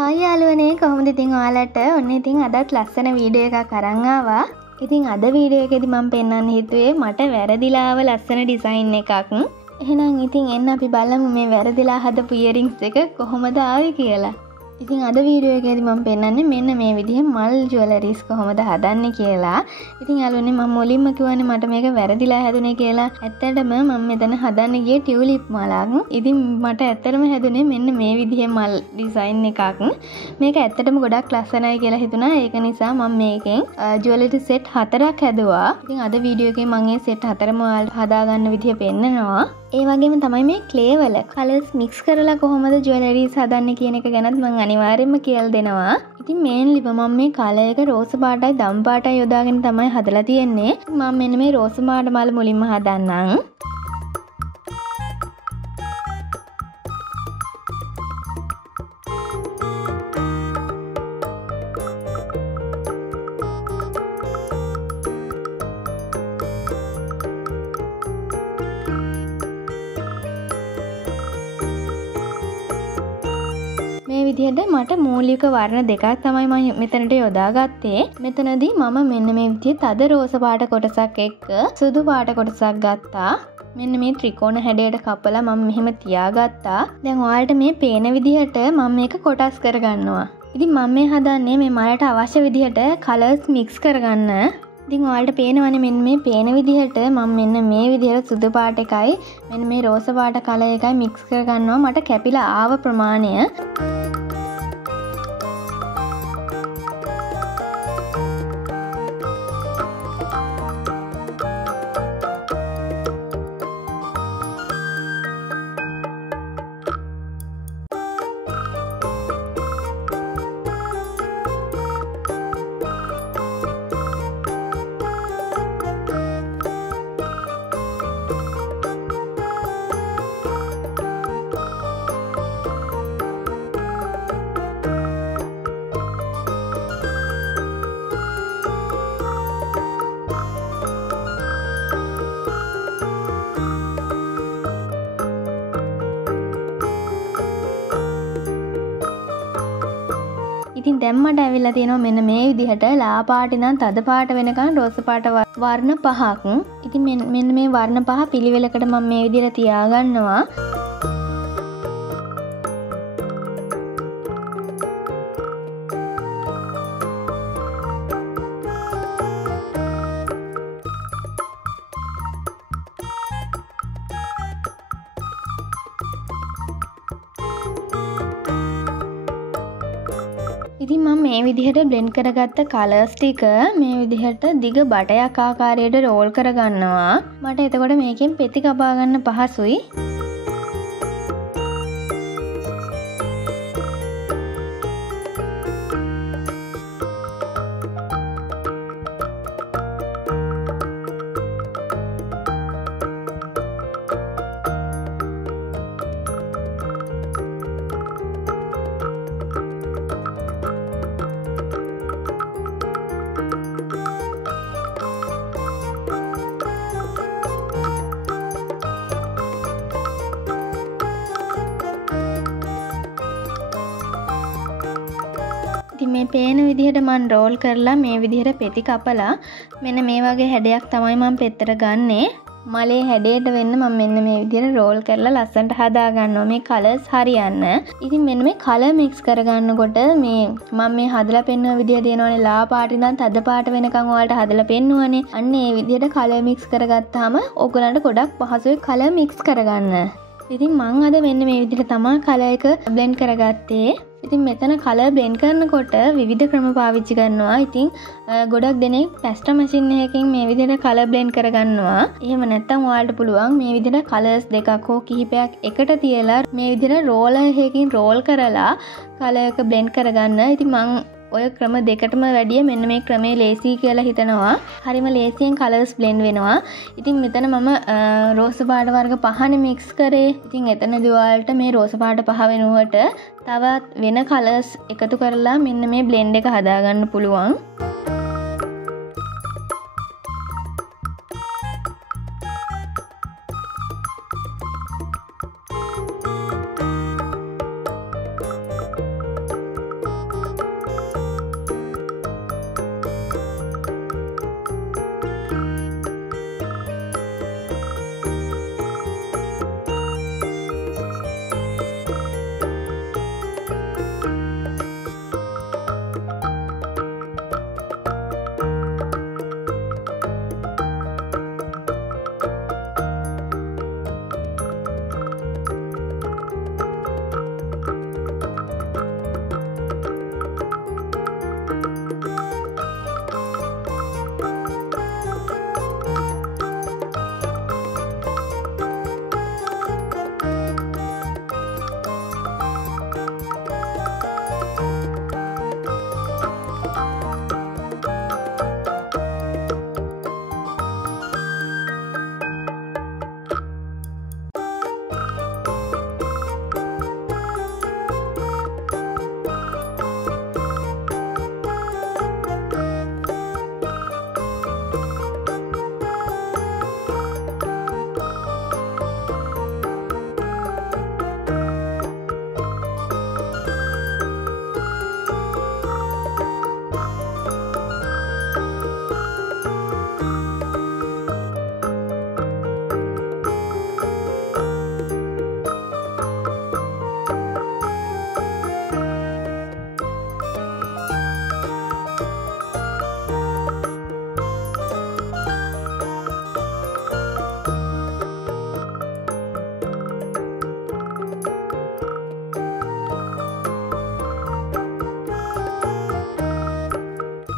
Hi යාළුවනේ කොහොමද ඉතින් ඔයාලට ඔන්න ඉතින් අදත් ලස්සන වීඩියෝ එකක් අරන් ආවා. ඉතින් අද වීඩියෝ එකේදී මම පෙන්වන්න හිතුවේ මට වැරදිලාව ලස්සන ඩිසයින් එකක්. එහෙනම් ඉතින් එන්න අපි බලමු මේ වැරදිලා හදපු ඉයරින්ග්ස් එක කොහොමද ආවේ කියලා. ඉතින් අද වීඩියෝ එකේදී මම පෙන්වන්නේ මෙන්න මේ විදිහේ මල් ජුවලරිස් කොහොමද හදන්නේ කියලා. ඉතින් යාළුවනේ මම මුලින්ම කියවනේ මට මේක වැරදිලා හැදුනේ කියලා. ඇත්තටම මම මෙතන හදන්න ගියේ ටියුලිප් මලක්. ඉතින් මට ඇත්තටම හැදුනේ මෙන්න මේ විදිහේ මල් ඩිසයින් එකක්. මේක ඇත්තටම ගොඩක් ලස්සනයි කියලා හිතුණා. ඒක නිසා මම මේකෙන් ජුවලරි සෙට් 4ක් හැදුවා. ඉතින් අද වීඩියෝ එකේ මම මේ සෙට් 4ම ඔයාලට හදා ගන්න විදිහ පෙන්නනවා. ඒ වගේම තමයි මේ ක්ලේ වල කලර්ස් මික්ස් කරලා කොහොමද ජුවලරිස් හදන්නේ කියන එක ගැනත් මම අනිවාර්යයෙන්ම කියලා දෙනවා. ඉතින් මේන්ලි මම මේ කලර් එක රෝස පාටයි දම් පාටයි යොදාගෙන තමයි හදලා තියෙන්නේ. මම මෙන්න මේ රෝස පාට මල මුලින්ම හදන්නම්. මේ විදිහට මට මූලික වර්ණ දෙකක් තමයි මම මෙතනට යොදාගත්තේ. මෙතනදී මම මෙන්න මේ විදිහේ තද රෝස පාට කොටසක් එක්ක සුදු පාට කොටසක් ගත්තා. මෙන්න මේ ත්‍රිකෝණ හැඩයට කපලා මම මෙහෙම තියාගත්තා. දැන් ඔයාලට මේ පේන විදිහට මම මේක කොටස් කරගන්නවා. ඉතින් මම මේ හදන්නේ මේ මලට අවශ්‍ය විදිහට කලර්ස් මික්ස් කරගන්න. ඉතින් ඔයාලට පේනවනේ මෙන්න මේ පේන විදිහට මම මෙන්න මේ විදිහට සුදු පාට එකයි මෙන්න මේ රෝස පාට කලර් එකයි මික්ස් කරගන්නවා. මට කැපිලා ආව ප්‍රමාණය. ඉතින් දැන් මට ඇවිල්ලා තියෙනවා මෙන්න මේ විදිහට ලා පාට ඉඳන් තද පාට වෙනකන් රෝස පාට වර්ණ පහක්. ඉතින් මෙන්න මේ වර්ණ පහ පිළිවෙලකට මම මේ විදිහට තියාගන්නවා. ඉතින් මම මේ විදිහට බ්ලෙන්ඩ් කරගත්ත කලර්ස් ටික මේ විදිහට දිග බටයක් ආකාරයට රෝල් කරගන්නවා. මට එතකොට මේකෙන් පෙති කපා ගන්න පහසුයි. මේ පේන විදිහට මම රෝල් කරලා මේ විදිහට පෙති කපලා මෙන්න මේ වගේ හැඩයක් තමයි මම පෙත්තට ගන්නෙ. මලේ හැඩයට වෙන්න මම මෙන්න මේ විදිහට රෝල් කරලා ලස්සනට හදා ගන්නවා මේ කලර්ස් හරියන්න. ඉතින් මෙන්න මේ කලර් මික්ස් කරගන්නකොට මේ මම මේ හදලා පෙන්වන විදිහ දෙනවනේ ලා පාට ඉඳන් තද පාට වෙනකන් ඔයාලට හදලා පෙන්නුවනේ. අන්න ඒ විදිහට කලර් මික්ස් කරගත්තාම ඕගලන්ට ගොඩක් පහසුයි කලර් මික්ස් කරගන්න. ඉතින් මම අද මෙන්න මේ විදිහට තමයි කලර් එක බ්ලෙන්ඩ් කරගත්තේ. ඉතින් මෙතන කලර් බ්ලෙන්ඩ් කරනකොට විවිධ ක්‍රම පාවිච්චි කරනවා. ඉතින් ගොඩක් දෙනෙක් පැස්ටල් මැෂින් එකකින් මේ විදිහට කලර් බ්ලෙන්ඩ් කරගන්නවා. එහෙම නැත්නම් ඔයාලට පුළුවන් මේ විදිහට කලර්ස් දෙකක් හෝ කිහිපයක් එකට තියලා මේ විදිහට රෝලර් එකකින් රෝල් කරලා කලර් එක බ්ලෙන්ඩ් කරගන්න. ඉතින් මම ඔය ක්‍රම දෙකටම වැඩිය මෙන්න මේ ක්‍රමේ ලේසි කියලා හිතනවා. හරිම ලේසියෙන් කලර්ස් බ්ලෙන්ඩ් වෙනවා. ඉතින් මෙතන මම රෝස පාට වර්ග 5නේ මික්ස් කරේ. ඉතින් එතනදී ඔයාලට මේ රෝස පාට 5 වෙනුවට තවත් වෙන කලර්ස් එකතු කරලා මෙන්න මේ බ්ලෙන්ඩ් එක හදාගන්න පුළුවන්.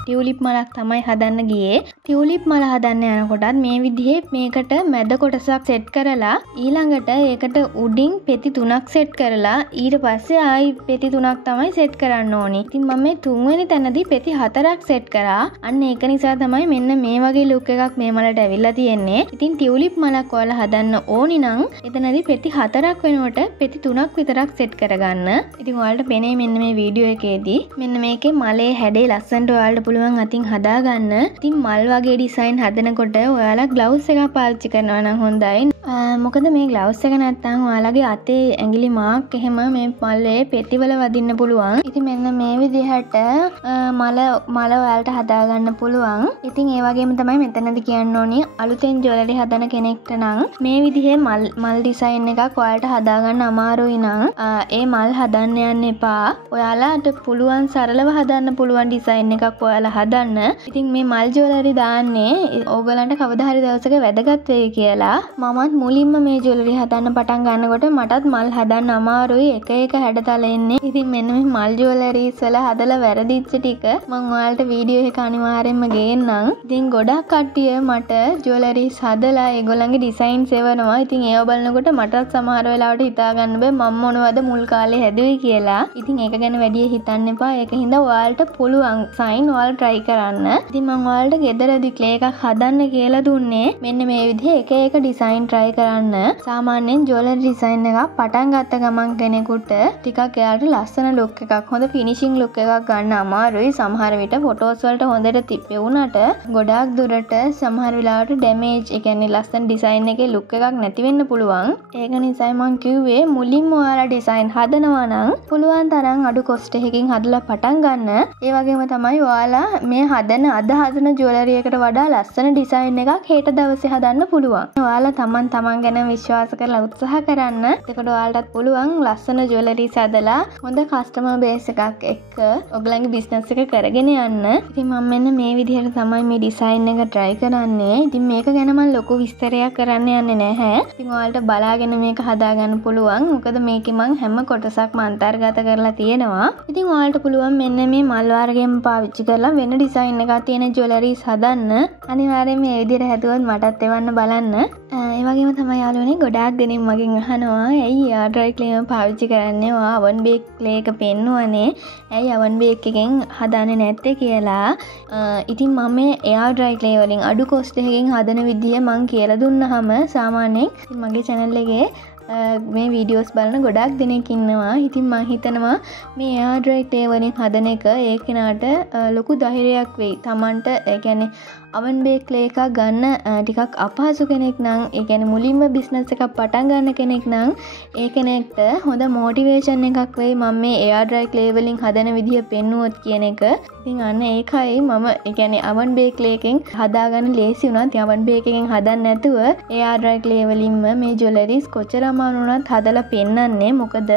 ටියුලිප් මලක් තමයි හදන්න ගියේ. ටියුලිප් මල හදන්න යනකොටත් මේ විදිහේ මේකට මැද කොටසක් සෙට් කරලා ඊළඟට ඒකට උඩින් පෙති 3ක් සෙට් කරලා ඊට පස්සේ ආයි පෙති 3ක් තමයි සෙට් කරන්න ඕනි. ඉතින් මම මේ 3 වෙනි තැනදී පෙති 4ක් සෙට් කරා. අන්න ඒක නිසා තමයි මෙන්න මේ වගේ ලුක් එකක් මේ මලට ඇවිල්ලා තියෙන්නේ. ඉතින් ටියුලිප් මලක් ඔයාලා හදන්න ඕනි නම් එතනදී පෙති 4ක් වෙනකොට පෙති 3ක් විතරක් සෙට් කරගන්න. ඉතින් ඔයාලට පෙනේ මෙන්න මේ වීඩියෝ එකේදී මෙන්න මේකේ මලේ හැඩේ ලස්සනට ඔයාලට පුළුවන් අතින් හදාගන්න. ඉතින් මල් වගේ ඩිසයින් හදනකොට ඔයාලා ග්ලව්ස් එකක් පාවිච්චි කරනවා නම් හොඳයි. මොකද මේ ග්ලව්ස් එක නැත්තම් ඔයාලගේ අතේ ඇඟිලි මාක් එහෙම මේ මල්ලේ පෙතිවල වදින්න පුළුවන්. ඉතින් මෙන්න මේ විදිහට මල ඔයාලට හදාගන්න පුළුවන්. ඉතින් ඒ වගේම තමයි මෙතනදී කියන්න ඕනි අලුතෙන් ජුවලරි හදන කෙනෙක්ට නම් මේ විදිහේ මල් ඩිසයින් එකක් ඔයාලට හදාගන්න අමාරුයි නම් ඒ මල් හදන්න යන්න එපා. ඔයාලට පුළුවන් සරලව හදන්න පුළුවන් ඩිසයින් එකක් ඔයාලා හදන්න. ඉතින් මේ මල් ජුවලරි දාන්නේ ඕගලන්ට කවදා හරි දවසක වැදගත් වෙයි කියලා. මමත් මුලින්ම මේ ජුවලරි හදන්න පටන් ගන්නකොට මටත් මල් හදන්න අමාරුයි. එක හැඩතල එන්නේ. ඉතින් මෙන්න මේ මල් ජුවලරිස් වල හදලා වැරදිච්ච ටික මම ඔයාලට වීඩියෝ එක අනිවාර්යෙන්ම ගේන්නම්. ඉතින් ගොඩක් කට්ටිය මට ජුවලරිස් හදලා ඒගොල්ලන්ගේ ඩිසයින්ස් එවනවා. ඉතින් ඒව බලනකොට මටත් සමහර වෙලාවට හිතා ගන්න බෑ මම මොනවද මුල් කාලේ හැදුවේ කියලා. ඉතින් ඒක ගැන වැඩි හිතන්න එපා. ඒක හින්දා ඔයාලට පුළුවන් සයින් ඔයාලා try කරන්න. ඉතින් මම ඔයාලට ගෙදරදී ක්ලේ එකක් හදන්න කියලා දුන්නේ. මෙන්න මේ විදිහේ එක ඩිසයින් try කරන්න. සාමාන්‍යයෙන් ජුවලරි ඩිසයින් එකක් පටන් ගත්ත ගමන් කෙනෙකුට ටිකක් එයාට ලස්සන ලුක් එකක් හොඳ ෆිනිෂිං ලුක් එකක් ගන්න අමාරුයි. සමහර විට ෆොටෝස් වලට හොඳට තිබුණාට ගොඩාක් දුරට සමහර වෙලාවට ඩැමේජ් ඒ කියන්නේ ලස්සන ඩිසයින් එකේ ලුක් එකක් නැති වෙන්න පුළුවන්. ඒක නිසායි මම කිව්වේ මුලින්ම ඔයාලා ඩිසයින් හදනවා නම් පුළුවන් තරම් අඩු කොස්ට් එකකින් හදලා පටන් ගන්න. ඒ වගේම තමයි ඔයාලා මේ හදන ජුවලරි එකට වඩා ලස්සන ඩිසයින් එකක් හෙට දවසේ හදන්න පුළුවන්. ඔයාලා තමන් ගැන විශ්වාස කරලා උත්සාහ කරන්න. එතකොට ඔයාලටත් පුළුවන් ලස්සන ජුවලරිස් හදලා හොඳ කස්ටමර් බේස් එකක් එක්ක ඔයගලගේ බිස්නස් එක කරගෙන යන්න. ඉතින් මම මෙන්න මේ විදිහට තමයි මේ ඩිසයින් එක try කරන්නේ. ඉතින් මේක ගැන මම ලොකු විස්තරයක් කරන්න යන්නේ නැහැ. ඉතින් ඔයාලට බලාගෙන මේක හදාගන්න පුළුවන්. මොකද මේකේ මම හැම කොටසක්ම අන්තර්ගත කරලා තියෙනවා. ඉතින් ඔයාලට පුළුවන් මෙන්න මේ මල් වර්ගයෙන් පාවිච්චි කරලා වෙන ඩිසයින් එකක් තියෙන ජුවලරිස් හදන්න. අනිවාර්යයෙන් මේ විදිහට හැදුවොත් මටත් එවන්න බලන්න. ඒ වගේම තමයි යාළුවනේ ගොඩාක් දෙනෙක් මගෙන් අහනවා ඇයි එයා ඩ්‍රයි ක්ලේ පාවිච්චි කරන්නේ? ඔයා oven bake clay එක පෙන්නුවනේ. ඇයි oven bake එකෙන් හදන්නේ නැත්තේ කියලා. ඉතින් මම එයා ඩ්‍රයි ක්ලේ වලින් අඩු කොස්ට් එකකින් හදන විදිය මම කියලා දුන්නාම සාමාන්‍යයෙන් මගේ channel එකේ මේ වීඩියෝස් බලන ගොඩක් දෙනෙක් ඉන්නවා. ඉතින් මම හිතනවා මේ එයා ඩ්‍රයි ක්ලේ වලින් හදන එක ඒ කෙනාට ලොකු ධෛර්යයක් වෙයි. Tamanට ඒ කියන්නේ oven bake clay එකක් ගන්න ටිකක් අපහසු කෙනෙක් නම් ඒ කියන්නේ මුලින්ම බිස්නස් එකක් පටන් ගන්න කෙනෙක් නම් ඒ කෙනෙක්ට හොඳ මොටිවේෂන් එකක් වෙයි මම මේ air dry clay වලින් හදන විදිය පෙන්නුවොත් කියන එක. ඉතින් අන්න ඒකයි මම ඒ කියන්නේ oven bake clay එකෙන් හදාගන්න ලේසි වුණත් oven bake එකෙන් හදන්න නැතුව air dry clay වලින්ම මේ ජුවලරිස් කොච්චර අමාරු වුණත් හදලා පෙන්නන්නේ. මොකද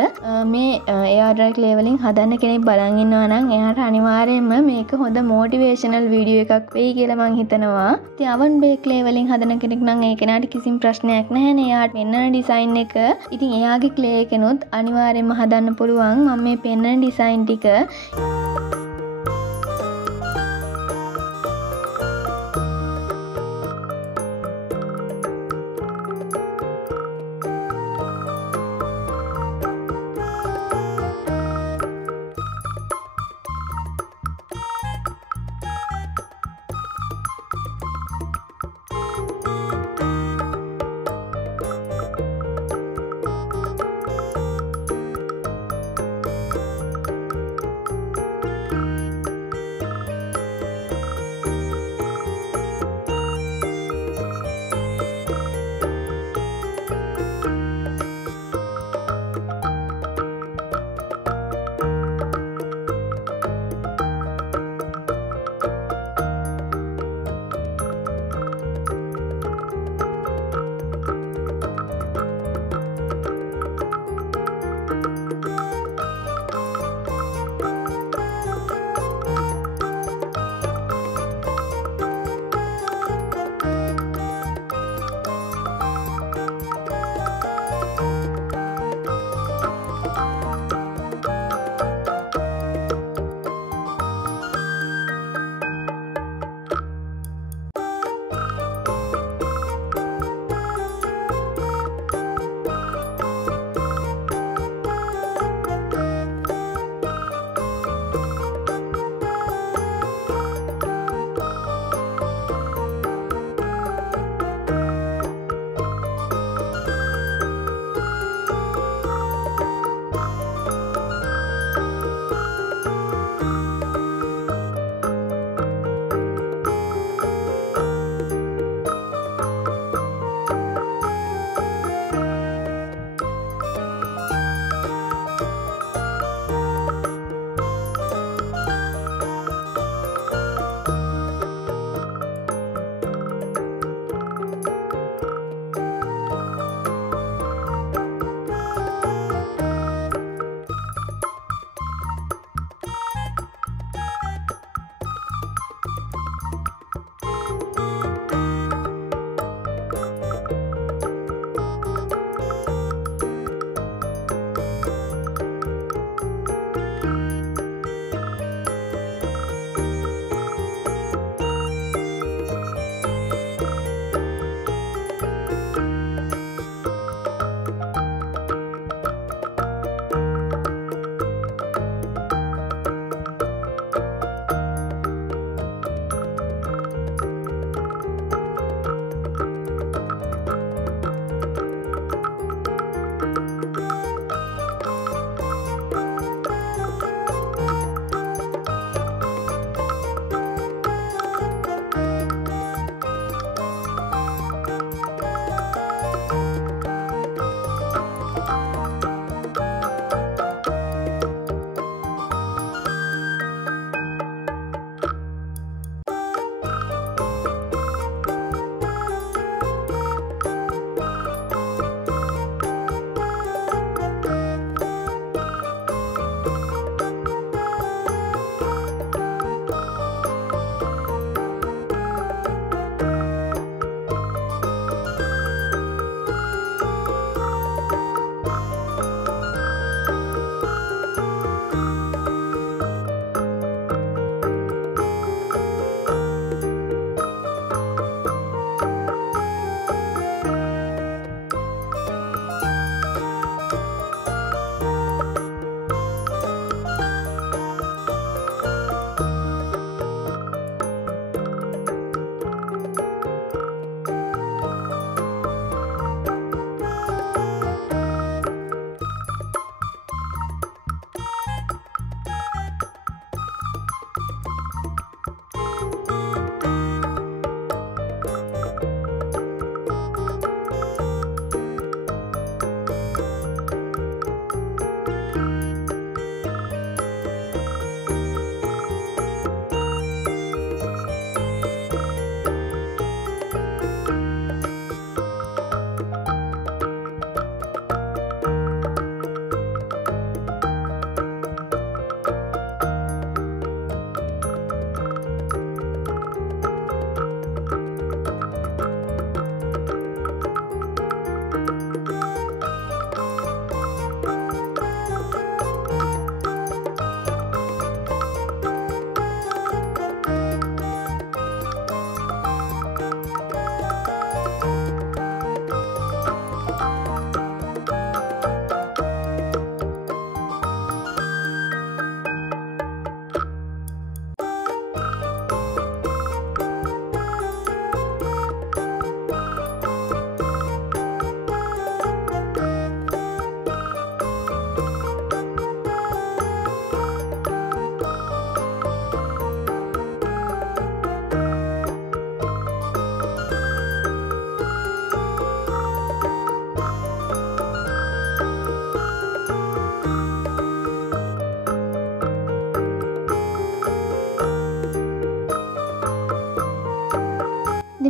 මේ air dry clay වලින් හදන්න කෙනෙක් බලන් ඉන්නවා නම් එයාට අනිවාර්යයෙන්ම මේක හොඳ මොටිවේෂනල් වීඩියෝ එකක් වෙයි කියලා මම හිතනවා. ඉතින් oven bake clay වලින් හදන කෙනෙක් නම් ඒ කෙනාට කිසිම ප්‍රශ්නයක් නැහැනේ. එයාට පෙන්නන ඩිසයින් එක ඉතින් එයාගේ clay එකනොත් අනිවාර්යයෙන්ම හදන්න පුළුවන්. මම මේ පෙන්නන ඩිසයින් ටික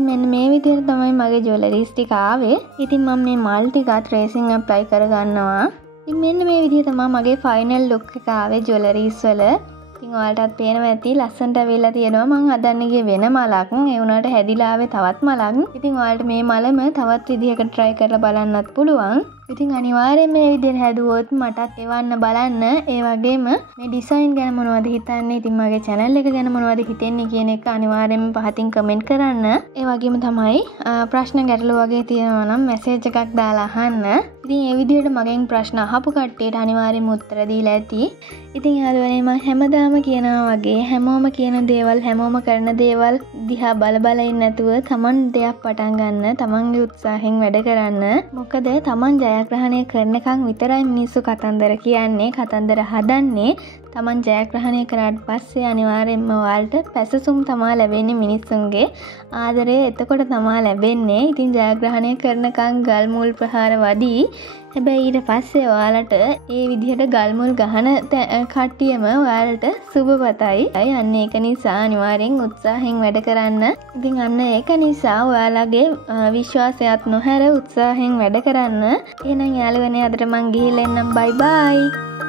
මෙන්න මේ විදිහට තමයි මගේ ජුවලරිස් ටික ආවේ. ඉතින් මම මේ මල් ටික ට්‍රේසින් ඇප්ලයි කරගන්නවා. ඉතින් මෙන්න මේ විදිහට තමයි මගේ ෆයිනල් ලුක් එක ආවේ ජුවලරිස් වල. ඉතින් ඔයාලටත් පේනවා ඇති ලස්සනට වෙලා තියෙනවා. මම හදන්නේ ගියේ වෙන මලක්. ඒ වුණාට හැදිලා ආවේ තවත් මලක්. ඉතින් ඔයාලට මේ මලම තවත් විදිහකට try කරලා බලන්නත් පුළුවන්. ඉතින් අනිවාර්යෙන් මේ විදිහට හැදුවොත් මටත් එවන්න බලන්න. ඒ වගේම මේ ඩිසයින් ගැන මොනවද හිතන්නේ? ඉතින් මගේ channel එක ගැන මොනවද හිතෙන්නේ කියන එක අනිවාර්යෙන්ම පහතින් කමෙන්ට් කරන්න. ඒ වගේම තමයි ප්‍රශ්න ගැටලු වගේ තියෙනවා නම් මැසේජ් එකක් දාලා අහන්න. ඉතින් මේ විදිහට මගෙන් ප්‍රශ්න අහපු කට්ටියට අනිවාර්යෙන්ම උත්තර දීලා ඇති. ඉතින් යාළුවනේ මම හැමදාම කියනවා වගේ හැමෝම කියන දේවල් හැමෝම කරන දේවල් දිහා බල බල ඉන්න නැතුව තමන් දෙයක් පටන් ගන්න. තමන්ගේ උත්සාහයෙන් වැඩ කරන්න. මොකද තමන් ජයග්‍රහණය කරනකම් විතරයි මිනිස්සු කතන්දර කියන්නේ, කතන්දර හදන්නේ. තමන් ජයග්‍රහණය කරාට පස්සේ අනිවාර්යෙන්ම ඔයාලට පැසසුම් තමා ලැබෙන්නේ, මිනිස්සුන්ගේ ආදරය එතකොට තමා ලැබෙන්නේ. ඉතින් ජයග්‍රහණය කරනකම් ගල් මුල් ප්‍රහාර වදී. හැබැයි ඊට පස්සේ ඔයාලට ඒ විදිහට ගල් මුල් ගහන කට්ටියම ඔයාලට සුබපතයි. අන්න ඒක නිසා අනිවාර්යෙන් උත්සාහයෙන් වැඩ කරන්න. ඉතින් අන්න ඒක නිසා ඔයාලගේ විශ්වාසයත් නොහැර උත්සාහයෙන් වැඩ කරන්න. එහෙනම් යාළුවනේ අදට මං ගිහිල්ලා එන්නම්. බයි බයි.